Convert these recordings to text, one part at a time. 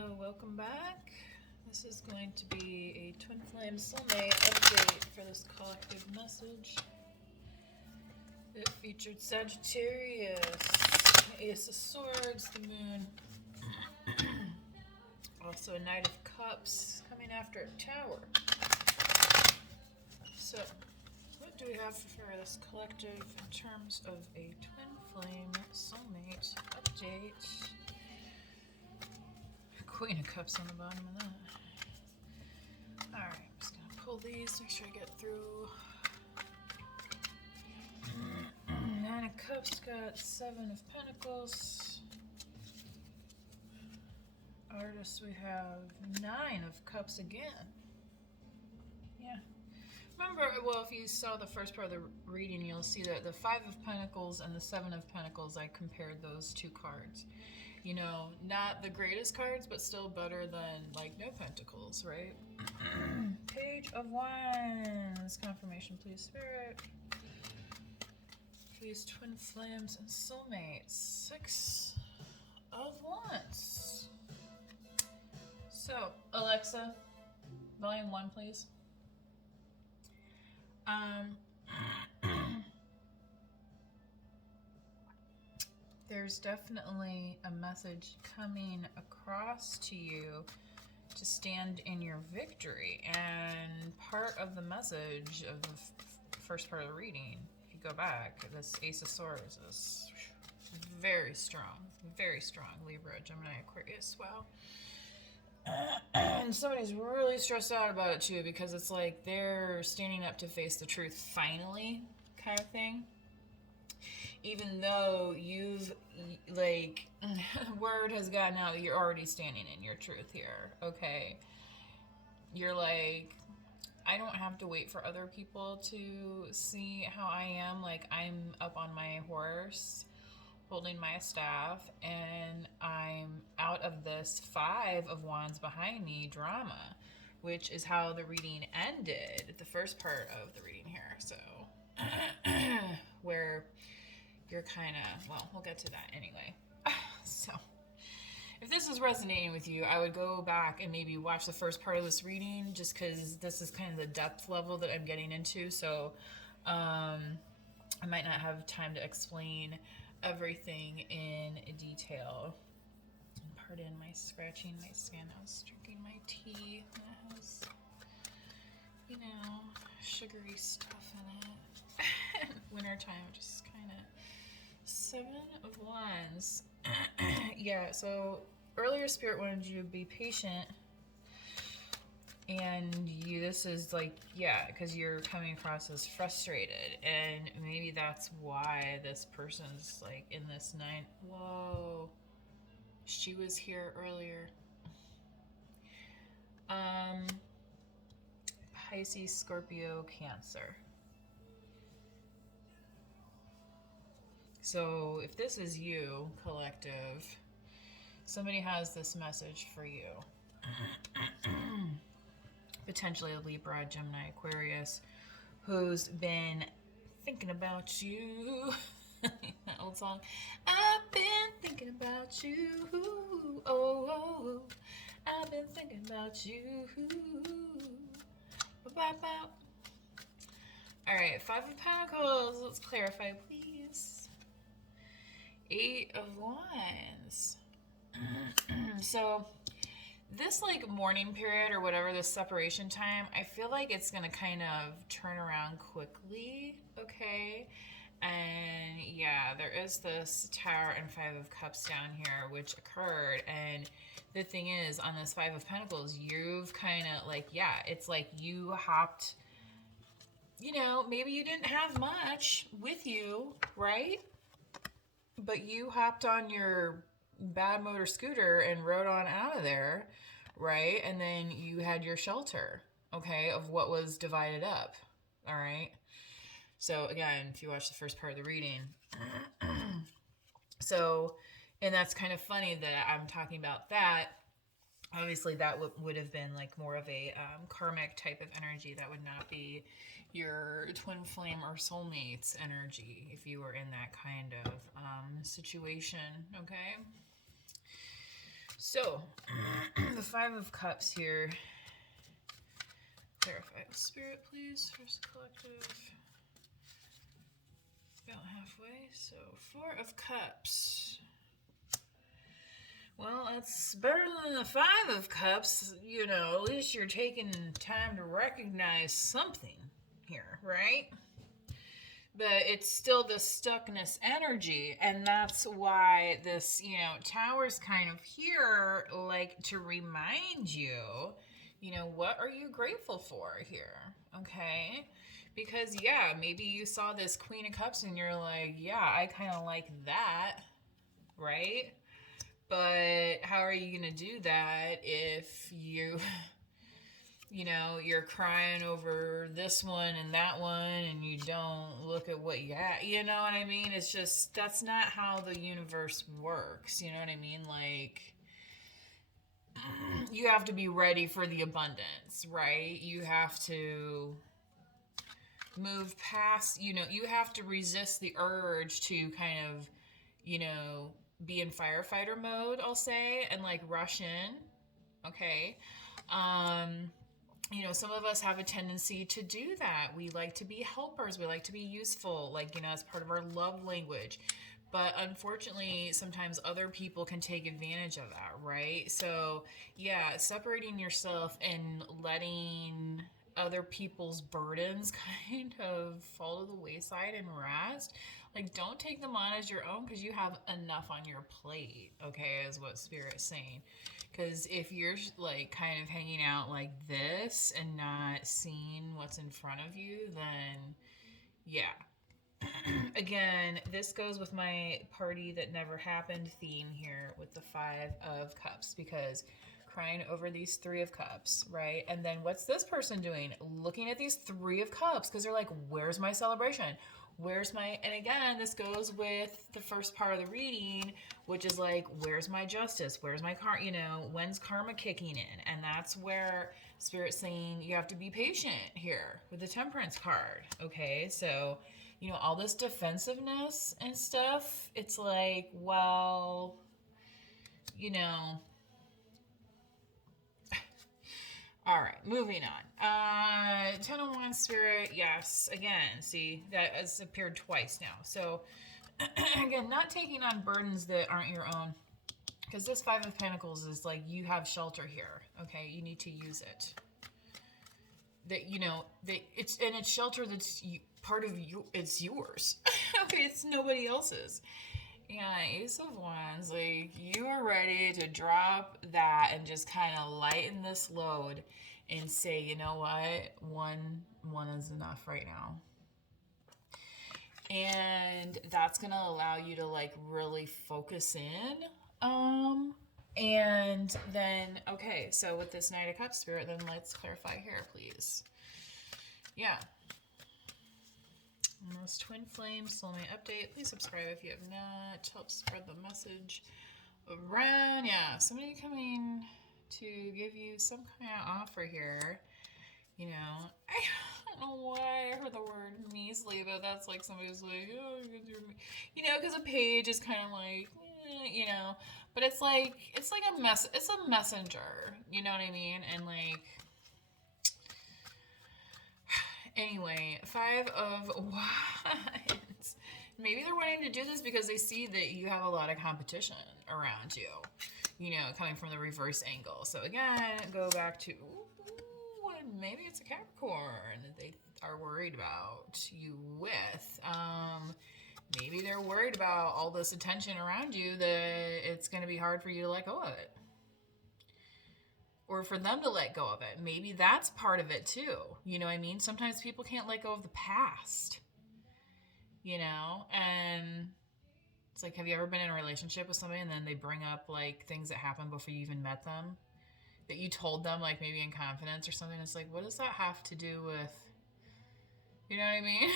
Hello, welcome back. This is going to be a TwinFlame Soulmate update for this collective message. It featured Sagittarius, Ace of Swords, the Moon, also a Knight of Cups coming after a Tower. So, what do we have for this collective in terms of a TwinFlame Soulmate update? Queen of Cups on the bottom of that. Alright, I'm just gonna pull these, make sure I get through. Nine of Cups got Seven of Pentacles. Artists, we have Nine of Cups again. Yeah. Remember, well, if you saw the first part of the reading, you'll see that the Five of Pentacles and the Seven of Pentacles, I compared those two cards. You know, not the greatest cards, but still better than, like, no pentacles, right? Page of Wands. Confirmation, please, Spirit. Please, Twin Flames and Soulmates. Six of Wands. So, Alexa, volume 1, please. There's definitely a message coming across to you to stand in your victory. And part of the message of the first part of the reading, if you go back, this Ace of Swords is very strong, Libra, Gemini, Aquarius, wow. And somebody's really stressed out about it too, because it's like they're standing up to face the truth finally, kind of thing. Even though you've, like, word has gotten out that you're already standing in your truth here, okay? You're like, I don't have to wait for other people to see how I am. Like, I'm up on my horse, holding my staff, and I'm out of this Five of Wands behind me drama, which is how the reading ended, the first part of the reading here, so, where you're kind of, well, we'll get to that anyway. So, if this is resonating with you, I would go back and maybe watch the first part of this reading, just because this is kind of the depth level that I'm getting into, so I might not have time to explain everything in detail. Pardon my scratching my skin. I was drinking my tea that has, you know, sugary stuff in it. Wintertime, just kind of. Seven of Wands. Yeah, so earlier Spirit wanted you to be patient, and this is like, yeah, because you're coming across as frustrated, and maybe that's why this person's like in this Nine. Whoa, she was here earlier. Pisces, Scorpio, Cancer. So if this is you, collective, somebody has this message for you. Potentially a Libra, Gemini, Aquarius, who's been thinking about you. That old song. I've been thinking about you. Oh, oh, oh. I've been thinking about you. Ba-ba-ba. All right, Five of Pentacles. Let's clarify, please. Eight of Wands. So this like morning period or whatever, this separation time, I feel like it's gonna kind of turn around quickly, okay? And yeah, there is this Tower and Five of Cups down here which occurred, and the thing is, on this Five of Pentacles, you've kind of like, yeah, it's like you hopped, you know, maybe you didn't have much with you, right? But you hopped on your bad motor scooter and rode on out of there, right? And then you had your shelter, okay, of what was divided up, all right? So again, if you watch the first part of the reading. So, and that's kind of funny that I'm talking about that. Obviously, that would have been like more of a karmic type of energy. That would not be your twin flame or soulmates energy if you were in that kind of situation, okay? So, the Five of Cups here. Clarify with Spirit, please. First collective. About halfway. So, Four of Cups. Well, that's better than the Five of Cups. You know, at least you're taking time to recognize something here, right? But it's still the stuckness energy, and that's why this, you know, Tower's kind of here, like, to remind you, you know, what are you grateful for here, okay? Because, yeah, maybe you saw this Queen of Cups and you're like, yeah, I kind of like that, right? But how are you going to do that if you know, you're crying over this one and that one and you don't look at what you have? You know what I mean? It's just, that's not how the universe works. You know what I mean? Like, you have to be ready for the abundance, right? You have to move past, you know, you have to resist the urge to kind of, you know, be in firefighter mode, I'll say, and like rush in. Okay. You know, some of us have a tendency to do that. We like to be helpers. We like to be useful, like, you know, as part of our love language. But unfortunately, sometimes other people can take advantage of that, right? So, yeah, separating yourself and letting other people's burdens kind of fall to the wayside and rest. Like, don't take them on as your own because you have enough on your plate, okay, is what Spirit's saying. Because if you're like kind of hanging out like this and not seeing what's in front of you, then yeah. Again, this goes with my party that never happened theme here with the Five of Cups, because crying over these Three of Cups, right? And then what's this person doing? Looking at these Three of Cups because they're like, where's my celebration? Where's my, and again, this goes with the first part of the reading, which is like, where's my justice? Where's my you know, when's karma kicking in? And that's where Spirit's saying you have to be patient here with the Temperance card. Okay, so, you know, all this defensiveness and stuff, it's like, well, you know, all right, moving on. Ten of Wands Spirit, yes. Again, see, that has appeared twice now. So, again, not taking on burdens that aren't your own. Because this Five of Pentacles is like, you have shelter here, okay? You need to use it. That, you know, that it's shelter that's part of you, it's yours. Okay, it's nobody else's. Yeah, Ace of Wands, like, you are ready to drop that and just kind of lighten this load and say, you know what, one is enough right now. And that's going to allow you to, like, really focus in. And then, okay, so with this Knight of Cups Spirit, then let's clarify here, please. Yeah. Most TwinFlame Soulmate update. Please subscribe if you have not. Help spread the message around. Yeah, somebody coming to give you some kind of offer here. You know, I don't know why I heard the word measly, but that's like somebody's like, oh, you know, because a page is kind of like, you know, but it's like it's a messenger. You know what I mean? And like. Anyway, Five of Wands. Maybe they're wanting to do this because they see that you have a lot of competition around you, you know, coming from the reverse angle. So again, go back to, ooh, maybe it's a Capricorn that they are worried about you with. Maybe they're worried about all this attention around you that it's going to be hard for you to let go of it. Or for them to let go of it. Maybe that's part of it too. You know what I mean? Sometimes people can't let go of the past. You know? And it's like, have you ever been in a relationship with somebody and then they bring up like things that happened before you even met them? That you told them like maybe in confidence or something? It's like, what does that have to do with... You know what I mean?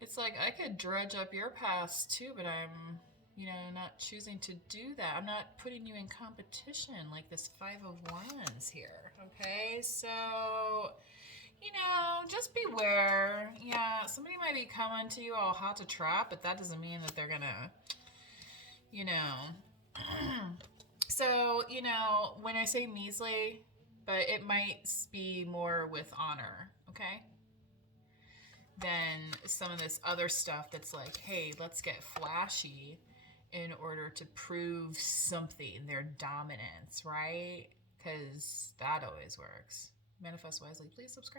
It's like, I could dredge up your past too, but I'm... you know, not choosing to do that. I'm not putting you in competition like this Five of Wands here, okay? So, you know, just beware. Yeah, somebody might be coming to you all hot to trap, but that doesn't mean that they're gonna, you know, So, you know, when I say measly, but it might be more with honor, okay? Than some of this other stuff that's like, hey, let's get flashy in order to prove something, their dominance, right? Because that always works. Manifest wisely. Please subscribe.